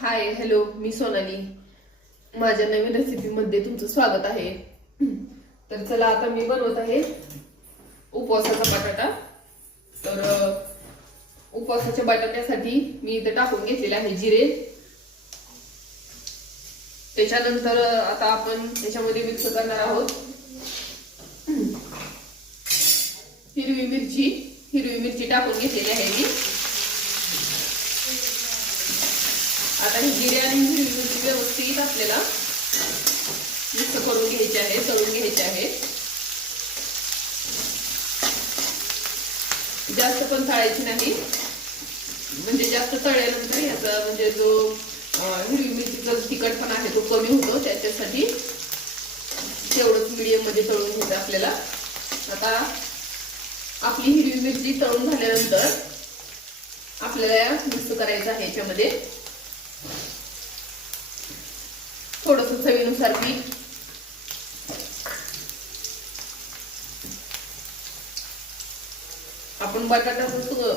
Hi hello मी सोनाली. माझ्या नवीन रेसिपीमध्ये तुमचं स्वागत आहे. तर चला आता मी बनवत आहे उपवासाचा बटाटा. तर उपवासाच्या बटाट्यासाठी मी इथे टाकून घेतलेले आहे जिरे. त्याच्यानंतर आता आपण त्याच्यामध्ये मिक्स करणार आहोत. हिरवी मिरची. हिरवी मिरची टाकून घेतलेली आहे मी. आता ही जिरे आणि हिरवी मिरची व्यवस्थित आपल्याला मिक्स करून घ्यायचे आहे तळून घ्यायचे आहे. जास्त पण तळायची नाही. म्हणजे जास्त तळल्यानंतर ह्याचा म्हणजे जो हिरवी मिरचीचा तिखटपणा आहे तो कमी होतो. त्याच्यासाठी तेवढंच मीडियममध्ये तळून घ्यायचं आपल्याला. आता आपली हिरवी मिरची तळून झाल्यानंतर आपल्याला मिक्स करायचं आहे याच्यामध्ये. थोडस चवीनुसार पीठ. आपण बटाटा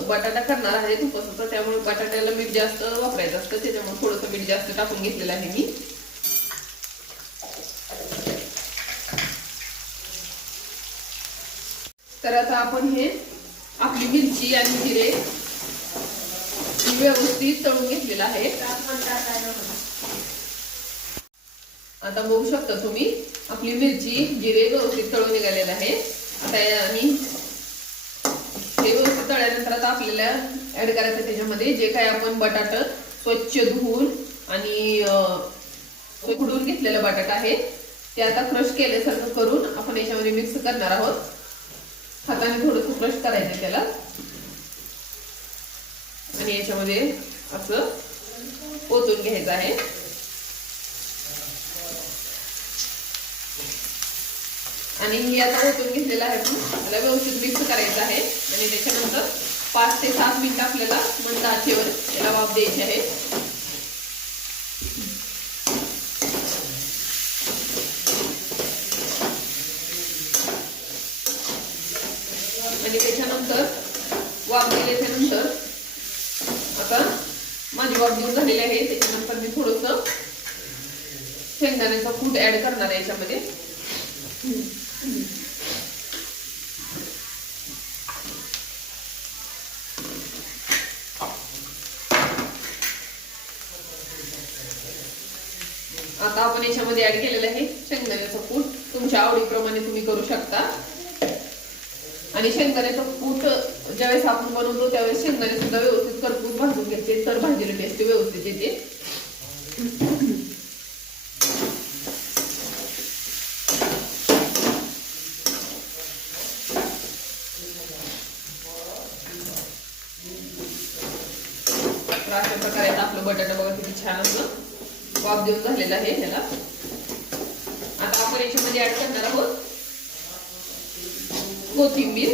बटाटा करणार आहे तुपाचा त्यामुळे बटाट्याला मीठ जास्त वापरायचं असतं त्याच्यामुळे थोडंसं मीठ जास्त टाकून घेतलेलं आहे मी. तर आता आपण हे आपली मिरची आणि जिरे व्यवस्थित तळून घेतलेलं आहे. आता बघू शकता तुम्ही आपली मिरची जिरे व्यवस्थित तळून निघालेलं आहे. आता आणि हे व्यवस्थित तळल्यानंतर आता आपल्याला ऍड करायचं त्याच्यामध्ये. जे काय आपण बटाट स्वच्छ धुवून आणि अं, उकडून घेतलेलं बटाटा आहे ते आता क्रश केल्यासारखं करून आपण याच्यामध्ये मिक्स करणार आहोत. हाताने थोडंसं क्रश करायचं त्याला. आणि याच्यामध्ये असं ओतून घ्यायचं आहे. आणि मी आता ओतून घेतलेलं आहे त्याला व्यवस्थित मिक्स करायचं आहे. आणि त्याच्यानंतर पाच ते सात मिनिटं आपल्याला मंद आचेवर त्याला वाफ द्यायची आहे. आणि त्याच्यानंतर वाफ दिल्याच्यानंतर आता माझी वाफ दूर झालेली आहे. त्याच्यानंतर मी थोडस शेंगदाण्याचा फूट ऍड करणार आहे याच्यामध्ये. आता आपण याच्यामध्ये ऍड केलेलं आहे शेंगदाण्याचं कूट. तुमच्या आवडीप्रमाणे तुम्ही करू शकता. आणि शेंगदाण्याचं कूट ज्यावेळेस आपण बनवतो त्यावेळेस शेंगदाणे सुद्धा व्यवस्थित करपूस भाजून घ्यायचे तर भाजीला टेस्ट व्यवस्थित येते. अशा प्रकारे आपलं बटाटा बघा किती छान असं वाफ देऊन झालेलं आहे ह्याला. आता आपण याच्यामध्ये ऍड करणार आहोत कोथिंबीर.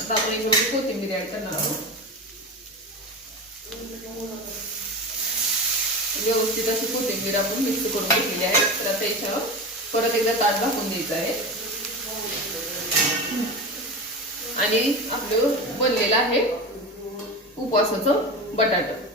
आता आपण याच्यामध्ये कोथिंबीर ऍड करणार आहोत. व्यवस्थित अशी कोथिंबीर आपण मिक्स करून घेतलेली आहे. तर आता याच्यावर परत एकदा ताट झाकून द्यायचं आहे. आणि आपलं बनलेलं आहे उपवासाचं बटाटं.